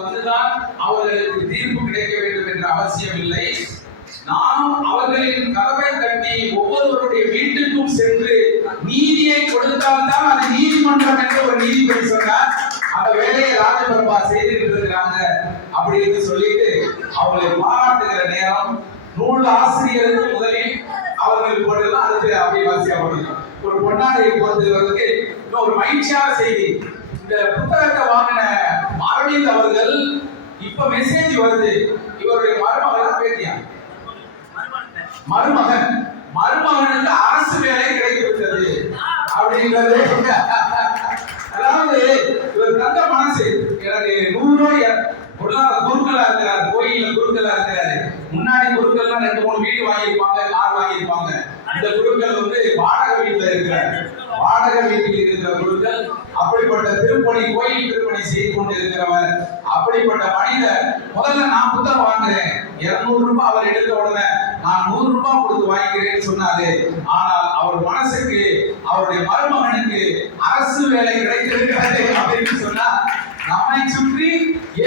வந்துதான் அவர்களுக்கு தீர்ப்பு கிடைக்க வேண்டும் என்ற அவசியம் இல்லை. நானும் அவர்களின் கதவை தட்டி ஒவ்வொருவருடைய வீட்டுக்கும் சென்று நீதியை கொடுத்தால்தான் அது நீதிமன்றம் என்று ஒரு நீதிபதி சொன்னார். அந்த வேலையை ராஜபர்மா செய்துட்டு இருக்கிறாங்க அப்படின்னு சொல்லிட்டு அவர்களை பாராட்டுகிற நேரம் நூல் ஆசிரியருக்கு முதலில் அவர்கள் போடலாம். அதுக்கு அப்படி வரிசையா போடலாம். ஒரு பொன்னாடையை பொறுத்தவர்களுக்கு ஒரு மகிழ்ச்சியான செய்தி. இந்த புத்தகத்தை வாங்கின அரவிந்த் அவர்கள் இப்ப மெசேஜ் வருது, இவருடைய மருமகன் பேத்தியா மருமகனுக்கு அரசு வேலை கிடைத்துவிட்டது அப்படிங்கிறது. அதாவது இவர் தந்த மனசு எனக்கு 100 ரூபாய் குருக்களா இருக்கிறார், கோயில்ல குருக்களா இருக்கிறாரு. முன்னாடி குருக்கள்லாம் 2-3 வீடு வாங்கியிருப்பாங்க, கார் வாங்கியிருப்பாங்க. இந்த குருக்கள் வாடகை வீட்டுல இருக்கிறார். வாடகை வீட்டில் இருக்கிற குருக்கள் அப்படிப்பட்ட திருப்பணி, கோயில் திருப்பணி செய்து கொண்டு இருக்கிறவர். அப்படிப்பட்ட மனிதர் முதல்ல நான் புத்தகம் வாங்குறேன் 200 ரூபாய் அவர் எடுத்த உடனே நான் 100 ரூபாய் கொடுத்து வாங்கிக்கிறேன்னு சொன்னாரு. ஆனால் அவர் மனசுக்கு அவருடைய மருமகனுக்கு அரசு வேலை கிடைத்திருக்கிறது அப்படின்னு சொன்னா நம்மை சுற்றி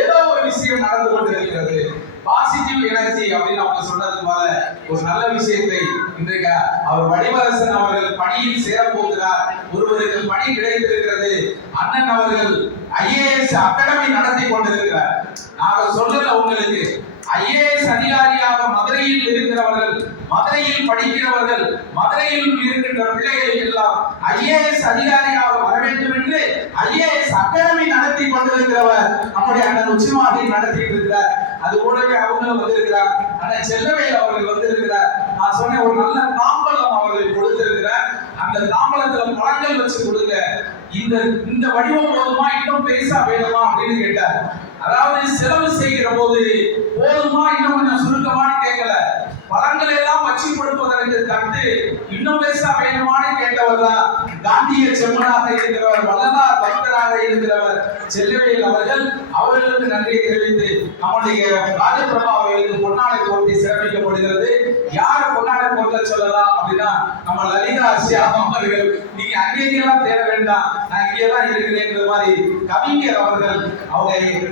ஏதோ ஒரு விஷயம் நடந்து கொண்டிருக்கிறது. பாசிட்டிவ் எனர்ஜி அப்படின்னு அவங்க சொன்னது போல ஒரு நல்ல விஷயத்தை இன்றைக்கு அவர் வடிவரசன் அவர்கள் பணியில் சேரப்போகிறார். ஒருவருக்கு பணி கிடைத்திருக்கிறது. அண்ணன் அவர்கள் ஐஏஎஸ் அகாடமி நடத்தி கொண்டிருக்கிறார். நாங்கள் சொல்லல உங்களுக்கு, ஐஏஎஸ் அதிகாரியாக மதுரையில் இருக்கிறவர்கள், மதுரையில் படிக்கிறவர்கள், மதுரையில் இருக்கின்ற பிள்ளைகள் எல்லாம் ஐஏஎஸ் அதிகாரியாக வர வேண்டும் என்று ஐஏஎஸ் அகாடமி நடத்தி கொண்டிருக்கிறவர் நம்முடைய அண்ணன் உச்சிமாடி நடத்திட்டு இருக்கிறார். அது கூடவே அவங்களும் வந்திருக்கிறார். அண்ணன் செல்லவேல் அவர்கள் வந்திருக்கிறார். நான் சொன்ன ஒரு நல்ல தாம்பலம் அவர்கள் கொடுத்திருக்கிறார். அந்த தாம்பலத்துல பழங்கள் வச்சு கொடுங்க. இந்த வடிவம் போதுமா, இன்னும் பெருசா வேணுமா அப்படின்னு கேட்டார். அதாவது செலவு செய்கிற போது போதுமா இன்னும் கொஞ்சம் சுருக்கமானு கேட்கல, பழங்களை எல்லாம் வச்சு கொடுப்பதற்கு தட்டு இன்னும் பெருசா வேணுமான்னு கேட்டவர் தான் காந்திய செம்மனாக இருக்கிறவர், வள்ளலார் பக்தராக இருக்கிறவர் செல்லவேல் அவர்கள். அவர்களுக்கு நன்றியை தெரிவித்து நம்முடைய ராஜபிரபா அவர்களுக்கு பொன்னாடை போட்டி சிறப்பிக்கப்படுகிறது. யார் பொன்னாடை போட்ட சொல்லலாம் அப்படின்னா நம்ம லலிதா சியாம் அவர்கள். நீங்க அங்கேயெல்லாம் தேட வேண்டாம், நான் இங்கேதான் இருக்கிறேன் மாதிரி கவிஞர் அவர்கள். அவங்க